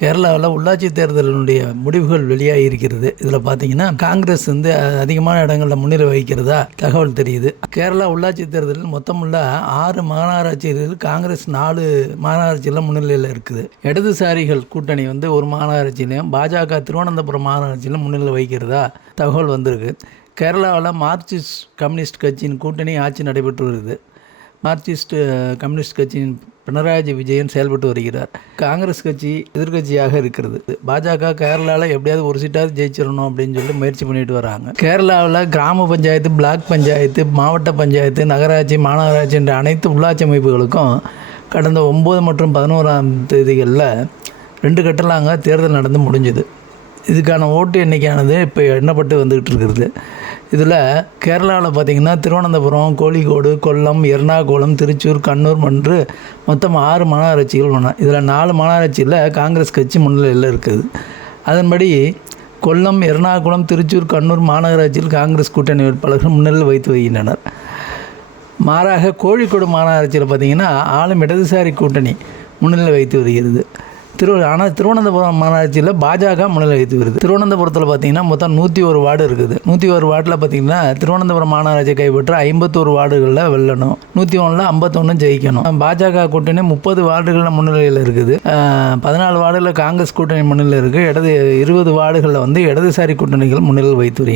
கேரளாவில் உள்ளாட்சி தேர்தலினுடைய முடிவுகள் வெளியாகி இருக்கிறது இதில் பார்த்தீங்கன்னா காங்கிரஸ் வந்து அதிகமான இடங்களில் முன்னிலை வகிக்கிறதா தகவல் தெரியுது. கேரளா உள்ளாட்சி தேர்தலில் மொத்தமுள்ள ஆறு மாநகராட்சிகளில் காங்கிரஸ் நாலு மாநகராட்சியில் முன்னிலையில் இருக்குது. இடதுசாரிகள் கூட்டணி வந்து ஒரு மாநகராட்சியிலையும் பாஜக திருவனந்தபுரம் மாநகராட்சியிலும் முன்னிலை வகிக்கிறதா தகவல் வந்திருக்கு. கேரளாவில் மார்க்சிஸ்ட் கம்யூனிஸ்ட் கட்சியின் கூட்டணி ஆட்சி நடைபெற்று வருது. மார்க்சிஸ்ட் கம்யூனிஸ்ட் கட்சியின் பினராயி விஜயன் செயல்பட்டு வருகிறார். காங்கிரஸ் கட்சி எதிர்க்கட்சியாக இருக்கிறது. பாஜக கேரளாவில் எப்படியாவது ஒரு சீட்டாவது ஜெயிச்சிடணும் அப்படின்னு சொல்லி முயற்சி பண்ணிட்டு வராங்க. கேரளாவில் கிராம பஞ்சாயத்து பிளாக் பஞ்சாயத்து மாவட்ட பஞ்சாயத்து நகராட்சி மாநகராட்சி என்ற அனைத்து உள்ளாட்சி அமைப்புகளுக்கும் கடந்த ஒம்பது மற்றும் பதினோராம் தேதிகளில் ரெண்டு கட்டலாங்க தேர்தல் நடந்து முடிஞ்சுது. இதுக்கான ஓட்டு எண்ணிக்கையானது இப்போ எண்ணப்பட்டு வந்துக்கிட்டு இருக்கிறது. இதில் கேரளாவில் பார்த்திங்கன்னா திருவனந்தபுரம் கோழிக்கோடு கொல்லம் எர்ணாகுளம் திருச்சூர் கண்ணூர் என்று மொத்தம் ஆறு மாநகராட்சிகள் உள்ளன. இதில் நாலு மாநகராட்சியில் காங்கிரஸ் கட்சி முன்னிலையில் இருக்குது. அதன்படி கொல்லம் எர்ணாகுளம் திருச்சூர் கண்ணூர் மாநகராட்சியில் காங்கிரஸ் கூட்டணி வேட்பாளர்கள் முன்னிலையில் வைத்து வருகின்றனர் மாறாக கோழிக்கோடு மாநகராட்சியில் பார்த்திங்கன்னா ஆளும் இடதுசாரி கூட்டணி முன்னிலை வைத்து வருகிறது. திரு ஆனால் திருவனந்தபுரம் மாநகராட்சியில் பாஜக முன்னிலை வருது. திருவனந்தபுரத்தில் பார்த்தீங்கன்னா மொத்தம் நூற்றி ஒரு வார்டு இருக்குது. நூற்றி ஒரு வார்டில் பார்த்தீங்கன்னா திருவனந்தபுரம் மாநகராட்சி கைப்பற்ற ஐம்பத்தோரு வார்டுகளில் வெல்லணும். நூற்றி ஒன்றில் ஐம்பத்தொன்று ஜெயிக்கணும். பாஜக கூட்டணி முப்பது வார்டுகளில் முன்னிலையில் இருக்குது. பதினாலு வார்டுகளில் காங்கிரஸ் கூட்டணி முன்னிலையில் இருக்குது இடது இருபது வார்டுகளில் வந்து இடதுசாரி கூட்டணிகள் முன்னிலையில் வைத்து